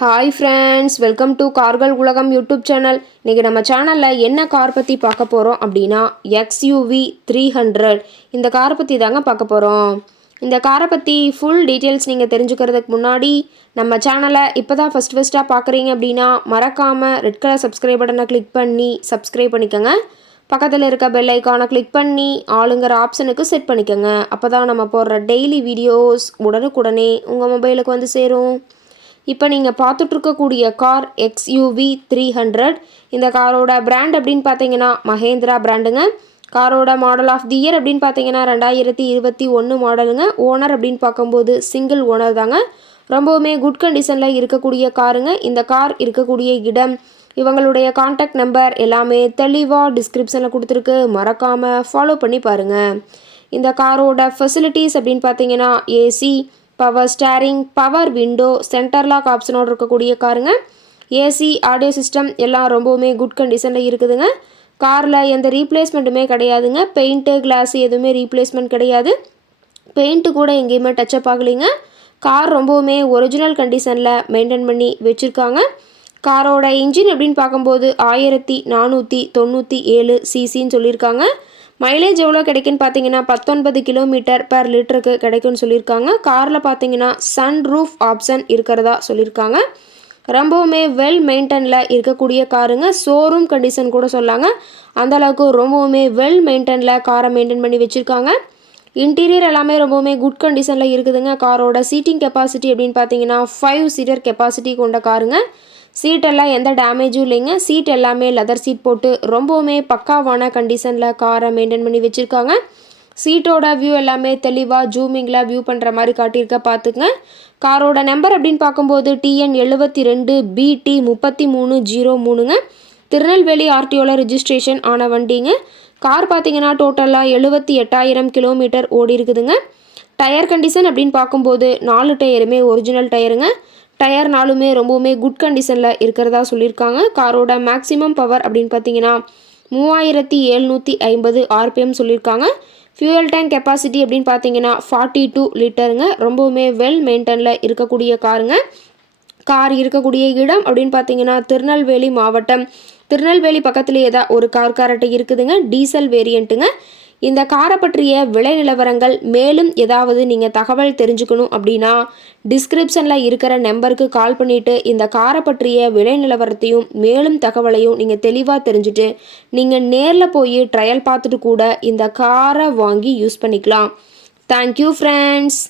Hi friends, welcome to கார்கள் உலகம் YouTube channel. இன்றைக்கி நம்ம சேனலில் என்ன கார் பற்றி பார்க்க போகிறோம் அப்படின்னா XUV 300 இந்த காரை பற்றி தாங்க பார்க்க போகிறோம். இந்த காரை பற்றி ஃபுல் டீட்டெயில்ஸ் நீங்கள் தெரிஞ்சுக்கிறதுக்கு முன்னாடி நம்ம சேனலை இப்போ தான் ஃபஸ்ட்டாக பார்க்குறீங்க அப்படின்னா மறக்காமல் ரெட் கலர் சப்ஸ்கிரைப் பட்டனை கிளிக் பண்ணி சப்ஸ்கிரைப் பண்ணிக்கோங்க. பக்கத்தில் இருக்க பெல் ஐக்கானை கிளிக் பண்ணி ஆளுங்கிற ஆப்ஷனுக்கு செட் பண்ணிக்கோங்க. அப்போ தான் நம்ம போடுற டெய்லி வீடியோஸ் உடனுக்குடனே உங்கள் மொபைலுக்கு வந்து சேரும். இப்போ நீங்கள் பார்த்துட்ருக்கக்கூடிய கார் XUV 300. இந்த காரோட பிராண்ட் அப்படின்னு பார்த்தீங்கன்னா மஹேந்திரா பிராண்டுங்க. காரோட மாடல் ஆஃப் தி இயர் அப்படின்னு பார்த்தீங்கன்னா 2021 மாடலுங்க. ஓனர் அப்படின்னு பார்க்கும்போது சிங்கிள் ஓனர் தாங்க. ரொம்பவுமே குட் கண்டிஷனில் இருக்கக்கூடிய காருங்க. இந்த கார் இருக்கக்கூடிய இடம், இவங்களுடைய காண்டாக்ட் நம்பர் எல்லாமே தெளிவாக டிஸ்கிரிப்ஷனில் கொடுத்துருக்கு. மறக்காமல் ஃபாலோ பண்ணி பாருங்கள். இந்த காரோட ஃபெசிலிட்டிஸ் அப்படின்னு பார்த்தீங்கன்னா AC, power steering, power window, centre lock ஆப்ஷனோடு இருக்கக்கூடிய காருங்க. ஏசி, ஆடியோ சிஸ்டம் எல்லாம் ரொம்பவுமே குட் கண்டிஷனில் இருக்குதுங்க. காரில் எந்த ரீப்ளேஸ்மெண்ட்டுமே கிடையாதுங்க. பெயிண்ட்டு, கிளாஸு எதுவுமே ரீப்ளேஸ்மெண்ட் கிடையாது. பெயிண்ட்டு கூட எங்கேயுமே டச்சப் ஆகலைங்க. கார் ரொம்பவுமே ஒரிஜினல் கண்டிஷனில் மெயின்டைன் பண்ணி வச்சுருக்காங்க. காரோட இன்ஜின் அப்படின்னு பார்க்கும்போது 1497 சிசின்னு சொல்லியிருக்காங்க. மைலேஜ் எவ்வளோ கிடைக்குன்னு பார்த்தீங்கன்னா 19 கிலோமீட்டர் பர் லிட்டருக்கு கிடைக்கும்னு சொல்லியிருக்காங்க. காரில் பார்த்தீங்கன்னா சன் ரூஃப் ஆப்ஷன் இருக்கிறதா சொல்லியிருக்காங்க. ரொம்பவுமே வெல் மெயின்டனில் இருக்கக்கூடிய காருங்க. ஷோரூம் கண்டிஷன் கூட சொல்லாங்க. அந்தளவுக்கு ரொம்பவுமே வெல் மெயின்டனில் காரை மெயின்டைன் பண்ணி வச்சுருக்காங்க. இன்டீரியர் எல்லாமே ரொம்பவுமே குட் கண்டிஷனில் இருக்குதுங்க. காரோட சீட்டிங் கெப்பாசிட்டி அப்படின்னு பார்த்தீங்கன்னா 5 சீட்டர் கெப்பாசிட்டி கொண்ட காருங்க. சீட்டெல்லாம் எந்த டேமேஜும் இல்லைங்க. சீட் எல்லாமே லெதர் சீட் போட்டு ரொம்பவுமே பக்காவான கண்டிஷனில் காரை மெயின்டைன் பண்ணி வச்சுருக்காங்க. சீட்டோட வியூ எல்லாமே தெளிவாக ஜூமிங்கில் வியூ பண்ணுற மாதிரி காட்டியிருக்க பார்த்துங்க. காரோட நம்பர் அப்படின்னு பார்க்கும்போது TN 72 BT 3303ங்க. திருநெல்வேலி RTOவில் ரிஜிஸ்ட்ரேஷன் ஆன வண்டிங்க. கார் பார்த்தீங்கன்னா டோட்டலாக 78,000 கிலோமீட்டர் ஓடி இருக்குதுங்க. டயர் கண்டிஷன் அப்படின்னு பார்க்கும்போது 4 டயருமே ஒரிஜினல் டயருங்க. டயர் நாலுமே ரொம்பவுமே குட் கண்டிஷனில் இருக்கிறதா சொல்லியிருக்காங்க. காரோட மேக்ஸிமம் பவர் அப்படின்னு பார்த்தீங்கன்னா 3750 RPM சொல்லியிருக்காங்க. ஃபியூயல் டேங்க் கெப்பாசிட்டி அப்படின்னு பார்த்தீங்கன்னா 42 லிட்டருங்க. ரொம்பவுமே வெல் மெயின்டனில் இருக்கக்கூடிய காருங்க. கார் இருக்கக்கூடிய இடம் அப்படின்னு பார்த்தீங்கன்னா திருநெல்வேலி மாவட்டம். திருநெல்வேலி பக்கத்துலேயே தான் ஒரு கார் காரட்டை இருக்குதுங்க. டீசல் வேரியண்ட்டுங்க. இந்த காரை பற்றிய விலை நிலவரங்கள் மேலும் ஏதாவது நீங்கள் தகவல் தெரிஞ்சுக்கணும் அப்படின்னா டிஸ்கிரிப்ஷனில் இருக்கிற நம்பருக்கு கால் பண்ணிவிட்டு இந்த காரை பற்றிய விலை நிலவரத்தையும் மேலும் தகவலையும் நீங்கள் தெளிவாக தெரிஞ்சுட்டு நீங்கள் நேரில் போய் ட்ரையல் பார்த்துட்டு கூட இந்த காரை வாங்கி யூஸ் பண்ணிக்கலாம். Thank you friends.